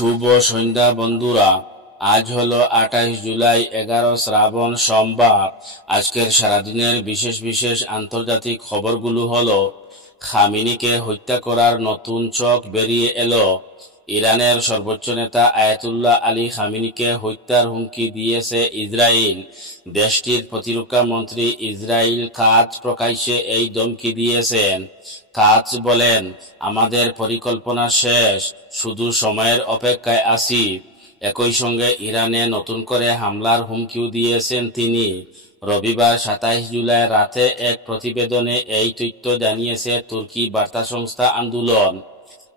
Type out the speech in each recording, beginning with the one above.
শুভ সন্ধ্যা বন্ধুরা, আজ হলো 28 জুলাই, 11 শ্রাবণ, সোমবার। আজকের সারাদিনের বিশেষ বিশেষ আন্তর্জাতিক খবরগুলো হলো: খামেনিকে হত্যা করার নতুন ছক বেরিয়ে এলো। ইরানের সর্বোচ্চ নেতা আয়াতুল্লাহ আলী খামেনিকে হত্যার হুমকি দিয়েছে ইসরায়েল। দেশটির প্রতিরক্ষা মন্ত্রী ইসরায়েল কাতজ প্রকাশ্যে এই ধমকি দিয়েছেন। কাতজ বলেন, আমাদের পরিকল্পনা শেষ, শুধু সময়ের অপেক্ষায় আছি। একই সঙ্গে ইরানে নতুন করে হামলার হুমকিও দিয়েছেন তিনি। রবিবার 27 জুলাই রাতে এক প্রতিবেদনে এই তথ্য জানিয়েছে তুর্কি বার্তা সংস্থা আন্দোলন।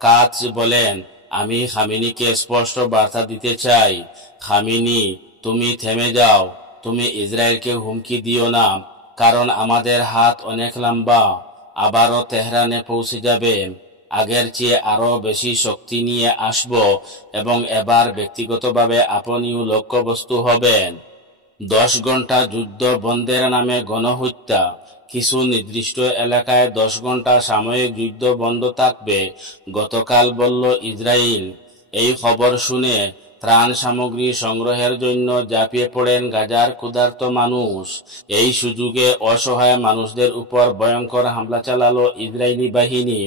কাতজ বলেন, আমি খামেনিকে স্পষ্ট বার্তা দিতে চাই, খামেনি, তুমি থেমে যাও, তুমি ইসরায়েলকে হুমকি দিও না, কারণ আমাদের হাত অনেক লম্বা, আবারও তেহরানে পৌঁছে যাবে। আগের চেয়ে আরো বেশি শক্তি নিয়ে আসব এবং এবার ব্যক্তিগতভাবে আপনিও লক্ষ্যবস্তু হবেন। 10 ঘন্টা যুদ্ধ বন্ধের নামে গণহত্যা। কিছু নির্দিষ্ট এলাকায় 10 ঘন্টা সাময়িক যুদ্ধ বন্ধ থাকবে, গতকাল বলল ইসরায়েল। এই খবর শুনে ত্রাণ সামগ্রী সংগ্রহের জন্য ঝাঁপিয়ে পড়েন গাজার ক্ষুধার্ত মানুষ। এই সুযোগে অসহায় মানুষদের উপর ভয়ঙ্কর হামলা চালালো ইসরায়েলি বাহিনী,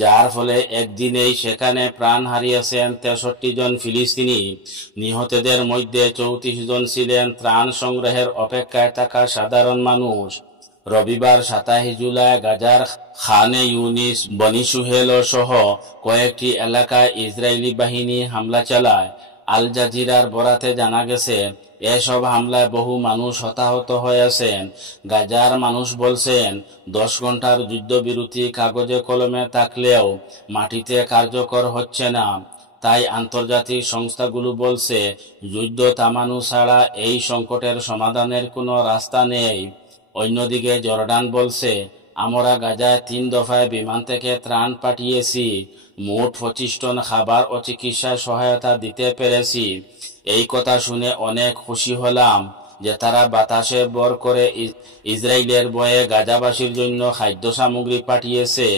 যার ফলে একদিনেই সেখানে প্রাণ হারিয়েছেন 63 জন ফিলিস্তিনি। নিহতদের মধ্যে 34 জন ছিলেন ত্রাণ সংগ্রহের অপেক্ষায় থাকা সাধারণ মানুষ। রবিবার 27 জুলাই গাজার খানে ইউনিস, বনি সুহেল সহ কয়েকটি এলাকায় ইসরায়েলি বাহিনী হামলা চালায়। আল জাজিরার বরাতে জানা গেছে, এসব হামলায় বহু মানুষ হতাহত হয়েছেন। গাজার মানুষ বলছেন, 10 ঘন্টার যুদ্ধবিরতি কাগজে কলমে থাকলেও মাটিতে কার্যকর হচ্ছে না। তাই আন্তর্জাতিক সংস্থাগুলো বলছে, যুদ্ধ থামানো ছাড়া এই সংকটের সমাধানের কোনো রাস্তা নেই। অন্যদিকে জর্ডান বলছে, আমরা গাজায় 3 দফায় বিমান থেকে ত্রাণ পাঠিয়েছি, মোট 25 টন খাবার ও চিকিৎসা সহায়তা দিতে পেরেছি। এই কথা শুনে অনেক খুশি হলাম যে তারা বাতাসে ভর করে ইসরায়েলের ভয়ে গাজাবাসীর জন্য খাদ্য সামগ্রী পাঠিয়েছে।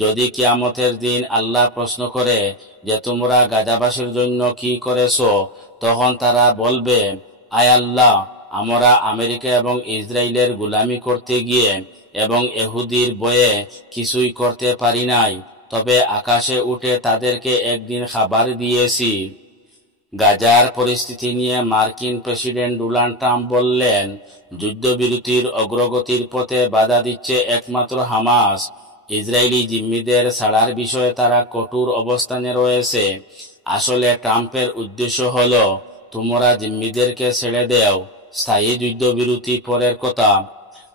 যদি কিয়ামতের দিন আল্লাহ প্রশ্ন করে যে তোমরা গাজাবাসীর জন্য কি করেছো, তখন তারা বলবে, আয় আল্লাহ, আমরা আমেরিকা এবং ইসরায়েলের গোলামি করতে গিয়ে এবং ইহুদির ভয়ে কিছুই করতে পারি নাই, তবে আকাশে উঠে তাদেরকে একদিন খাবার দিয়েছি। গাজার পরিস্থিতি নিয়ে মার্কিন প্রেসিডেন্ট ডোনাল্ড ট্রাম্প বললেন, যুদ্ধবিরতির অগ্রগতির পথে বাধা দিচ্ছে একমাত্র হামাস। ইসরায়েলি জিম্মিদের ছাড়ার বিষয়ে তারা কঠোর অবস্থানে রয়েছে। আসলে ট্রাম্পের উদ্দেশ্য হলো, তোমরা জিম্মিদেরকে ছেড়ে দেও, স্থায়ী যুদ্ধবিরতি পরের কথা।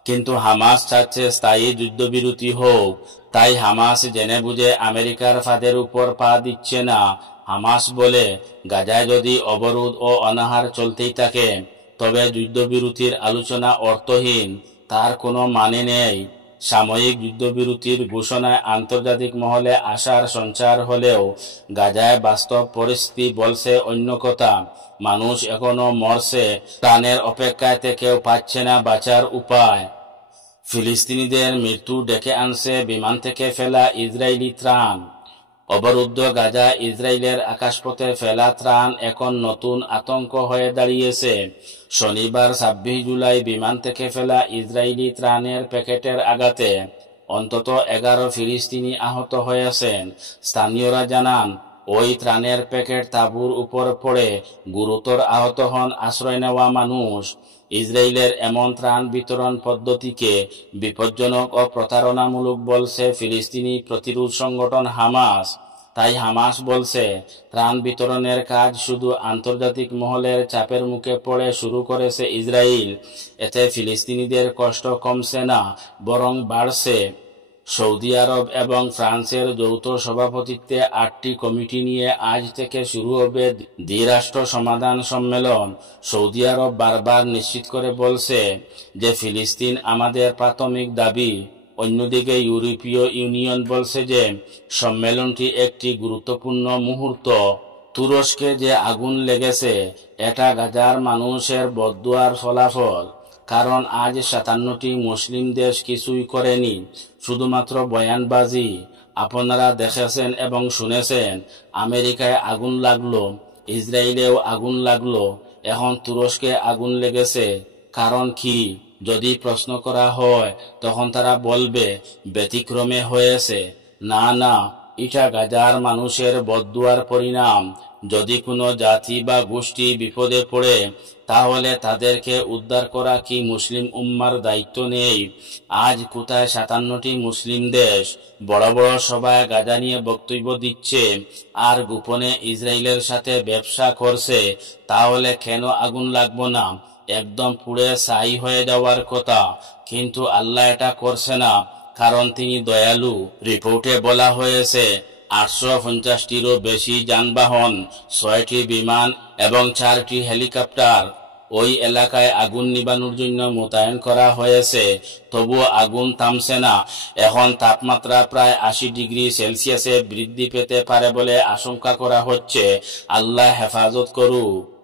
কিন্তু হামাস চাচ্ছে স্থায়ী যুদ্ধবিরতি হোক। তাই হামাস জেনে বুঝে আমেরিকার ফাঁদের উপর পা দিচ্ছে না। হামাস বলে, গাজায় যদি অবরোধ ও অনাহার চলতেই থাকে, তবে যুদ্ধবিরতির আলোচনা অর্থহীন, তার কোনো মানে নেই। সাময়িক যুদ্ধবিরতির ঘোষণায় আন্তর্জাতিক মহলে আশার সঞ্চার হলেও গাজায় বাস্তব পরিস্থিতি বলছে অন্য কথা। মানুষ এখনো মরছে, প্রাণের অপেক্ষায় থেকেও পাচ্ছে না বাঁচার উপায়। ফিলিস্তিনিদের মৃত্যু ডেকে আনছে বিমান থেকে ফেলা ইসরায়েলি ত্রাণ। অবরুদ্ধ গাজা ইসরায়েলের আকাশপথে ফেলা ত্রাণ এখন নতুন আতঙ্ক হয়ে দাঁড়িয়েছে। শনিবার 26 জুলাই বিমান থেকে ফেলা ইসরায়েলি ত্রাণের প্যাকেটের আঘাতে অন্তত 11 ফিলিস্তিনি আহত হয়েছেন। স্থানীয়রা জানান, ওই ত্রাণের প্যাকেট তাঁবুর উপর পড়ে গুরুতর আহত হন আশ্রয় নেওয়া মানুষ। ইসরায়েলের এমন ত্রাণ বিতরণ পদ্ধতিকে বিপজ্জনক ও প্রতারণামূলক বলছে ফিলিস্তিনি প্রতিরোধ সংগঠন হামাস। তাই হামাস বলছে, ত্রাণ বিতরণের কাজ শুধু আন্তর্জাতিক মহলের চাপের মুখে পড়ে শুরু করেছে ইসরায়েল। এতে ফিলিস্তিনিদের কষ্ট কমছে না, বরং বাড়ছে। সৌদি আরব এবং ফ্রান্সের যৌথ সভাপতিত্বে 8টি কমিটি নিয়ে আজ থেকে শুরু হবে দ্বিরাষ্ট্র সমাধান সম্মেলন। সৌদি আরব বারবার নিশ্চিত করে বলছে যে ফিলিস্তিন আমাদের প্রাথমিক দাবি। অন্যদিকে ইউরোপীয় ইউনিয়ন বলছে যে সম্মেলনটি একটি গুরুত্বপূর্ণ মুহূর্ত। তুরস্কে যে আগুন লেগেছে, এটা গাজার মানুষের বদদুয়ার ফলাফল। কারণ আজ 57টি মুসলিম দেশ কিছুই করেনি, শুধুমাত্র বয়ানবাজি। আপনারা দেখেছেন এবং শুনেছেন আমেরিকায় আগুন লাগলো, ইসরায়েলেও আগুন লাগলো, এখন তুরস্কে আগুন লেগেছে। কারণ কি যদি প্রশ্ন করা হয় তখন তারা বলবে ব্যতিক্রমে হয়েছে। না না, এটা গাজার মানুষের বদদুয়ার পরিণাম। যদি কোনো জাতি বা গোষ্ঠী বিপদে পড়ে তাহলে তাদেরকে উদ্ধার করা কি মুসলিম উম্মার দায়িত্ব নেই? আজ কোথায় 57টি মুসলিম দেশ বড় বড় সভায় গাজা নিয়ে বক্তব্য দিচ্ছে আর গোপনে ইসরায়েলের সাথে ব্যবসা করছে, তাহলে কেন আগুন লাগবো না? একদম পুড়ে ছাই হয়ে যাওয়ার কথা, কিন্তু আল্লাহ এটা করছে না, কারণ তিনি দয়ালু। রিপোর্টে বলা হয়েছে 850টিরও বেশি যানবাহন, 6টি বিমান এবং 4টি হেলিকপ্টার ওই এলাকায় আগুন নিবানোর জন্য মোতায়েন করা হয়েছে, তবুও আগুন থামছে না। এখন তাপমাত্রা প্রায় 80 ডিগ্রি সেলসিয়াসে বৃদ্ধি পেতে পারে বলে আশঙ্কা করা হচ্ছে। আল্লাহ হেফাজত করুক।